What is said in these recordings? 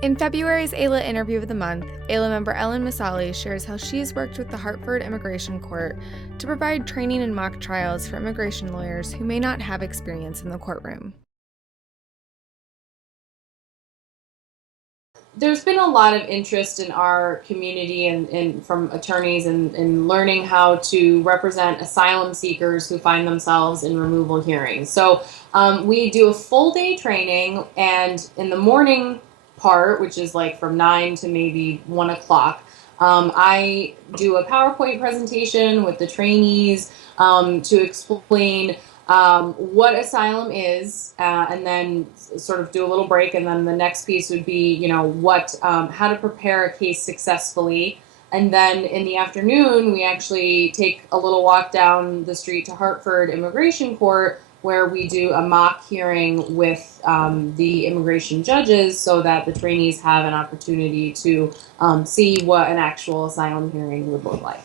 In February's AILA Interview of the Month, AILA member Ellen Messali shares how she's worked with the Hartford Immigration Court to provide training and mock trials for immigration lawyers who may not have experience in the courtroom. There's been a lot of interest in our community and from attorneys in learning how to represent asylum seekers who find themselves in removal hearings. So we do a full day training, and in the morning part, which is like from 9 to maybe 1 o'clock, I do a PowerPoint presentation with the trainees to explain what asylum is, and then sort of do a little break, and then the next piece would be, how to prepare a case successfully. And then in the afternoon, we actually take a little walk down the street to Hartford Immigration Court, where we do a mock hearing with the immigration judges so that the trainees have an opportunity to see what an actual asylum hearing would look like.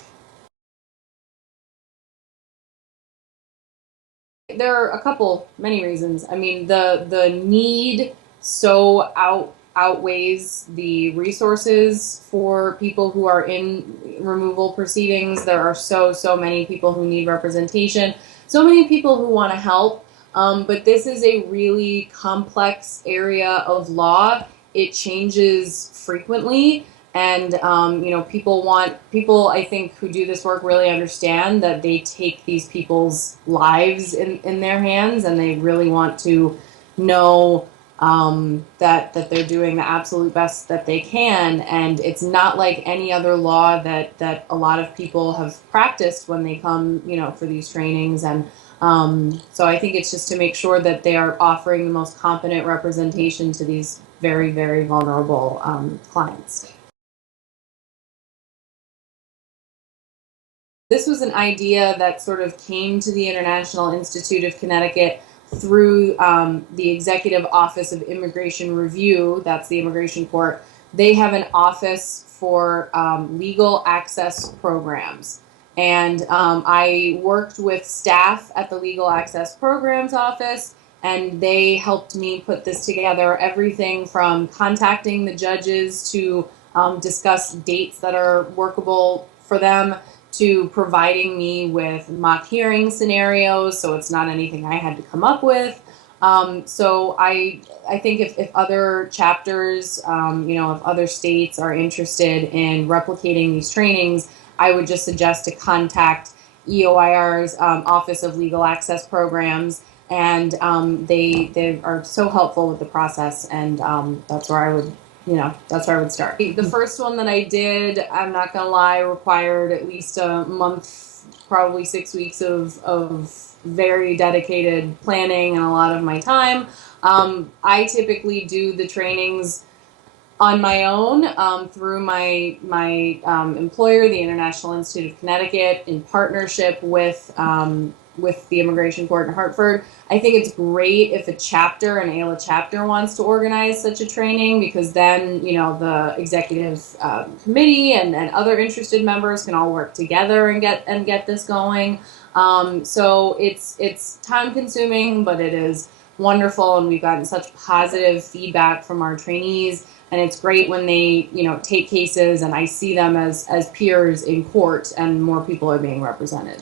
There are many reasons. I mean, the need outweighs the resources for people who are in removal proceedings. There are so many people who need representation, so many people who want to help. But this is a really complex area of law. It changes frequently. And, people, I think, who do this work really understand that they take these people's lives in their hands, and they really want to know that they're doing the absolute best that they can. And it's not like any other law that a lot of people have practiced when they come, for these trainings. And so I think it's just to make sure that they are offering the most competent representation to these very, very vulnerable clients. This was an idea that sort of came to the International Institute of Connecticut through the Executive Office of Immigration Review. That's the Immigration Court. They have an office for legal access programs. And I worked with staff at the Legal Access Programs Office, and they helped me put this together. Everything from contacting the judges to discuss dates that are workable for them, to providing me with mock hearing scenarios, so it's not anything I had to come up with. So I think if other chapters, if other states are interested in replicating these trainings, I would just suggest to contact EOIR's Office of Legal Access Programs, and they are so helpful with the process, and that's where I would start. The first one that I did, I'm not gonna lie, required at least a month, probably 6 weeks of very dedicated planning and a lot of my time. I typically do the trainings on my own through my employer, the International Institute of Connecticut, in partnership with the Immigration Court in Hartford. I think it's great if an AILA chapter wants to organize such a training, because then, the executive committee and other interested members can all work together and get this going. So it's time consuming, but it is wonderful, and we've gotten such positive feedback from our trainees. And it's great when they, take cases and I see them as peers in court and more people are being represented.